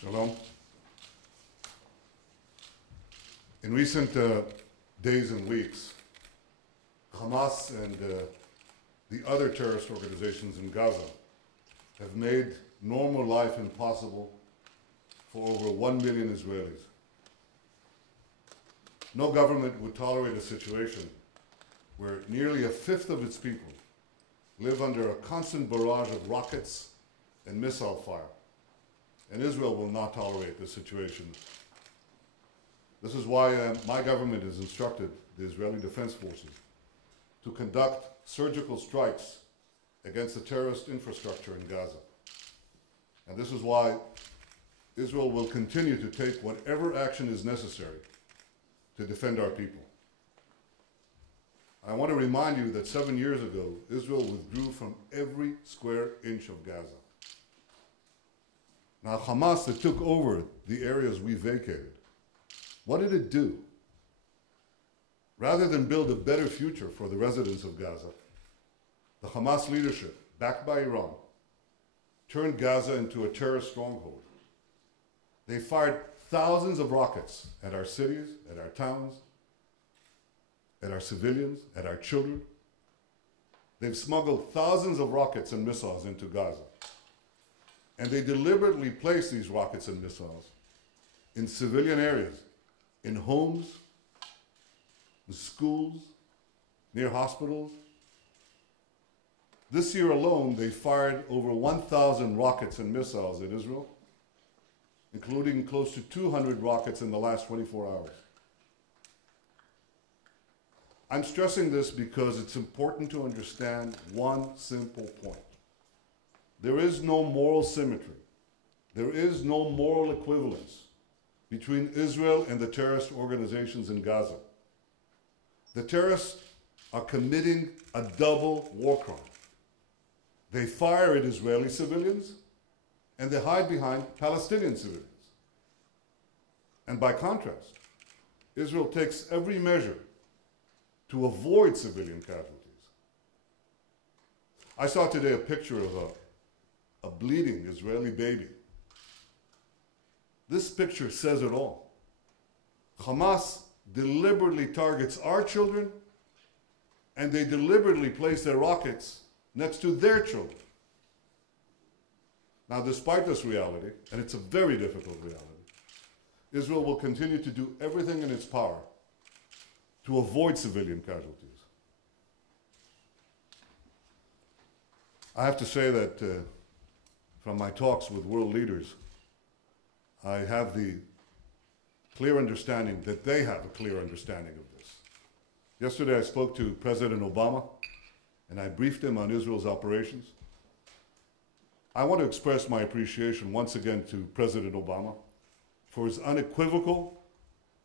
Shalom. In recent days and weeks, Hamas and the other terrorist organizations in Gaza have made normal life impossible for over 1 million Israelis. No government would tolerate a situation where nearly a fifth of its people live under a constant barrage of rockets and missile fire. And Israel will not tolerate this situation. This is why my government has instructed the Israeli Defense Forces to conduct surgical strikes against the terrorist infrastructure in Gaza. And this is why Israel will continue to take whatever action is necessary to defend our people. I want to remind you that 7 years ago, Israel withdrew from every square inch of Gaza. Now, Hamas that took over the areas we vacated, what did it do? Rather than build a better future for the residents of Gaza, the Hamas leadership, backed by Iran, turned Gaza into a terrorist stronghold. They fired thousands of rockets at our cities, at our towns, at our civilians, at our children. They've smuggled thousands of rockets and missiles into Gaza. And they deliberately placed these rockets and missiles in civilian areas, in homes, in schools, near hospitals. This year alone, they fired over 1,000 rockets and missiles at Israel, including close to 200 rockets in the last 24 hours. I'm stressing this because it's important to understand one simple point. There is no moral symmetry. There is no moral equivalence between Israel and the terrorist organizations in Gaza. The terrorists are committing a double war crime. They fire at Israeli civilians and they hide behind Palestinian civilians. And by contrast, Israel takes every measure to avoid civilian casualties. I saw today a picture of a bleeding Israeli baby. This picture says it all. Hamas deliberately targets our children, and they deliberately place their rockets next to their children. Now, despite this reality, and it's a very difficult reality, Israel will continue to do everything in its power to avoid civilian casualties. I have to say that from my talks with world leaders, I have the clear understanding that they have a clear understanding of this. Yesterday I spoke to President Obama and I briefed him on Israel's operations. I want to express my appreciation once again to President Obama for his unequivocal,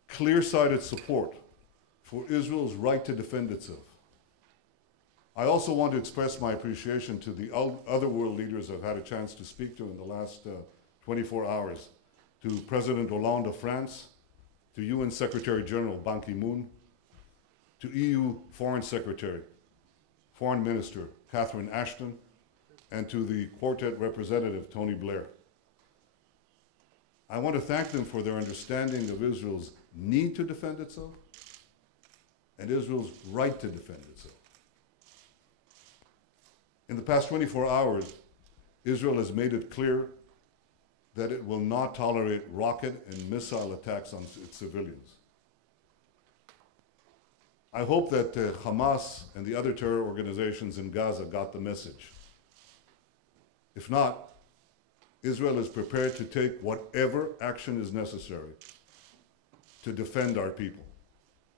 clear-sighted support for Israel's right to defend itself. I also want to express my appreciation to the other world leaders I've had a chance to speak to in the last 24 hours, to President Hollande of France, to UN Secretary General Ban Ki-moon, to EU Foreign Secretary, Foreign Minister Catherine Ashton, and to the Quartet representative Tony Blair. I want to thank them for their understanding of Israel's need to defend itself and Israel's right to defend itself. In the past 24 hours, Israel has made it clear that it will not tolerate rocket and missile attacks on its civilians. I hope that Hamas and the other terror organizations in Gaza got the message. If not, Israel is prepared to take whatever action is necessary to defend our people.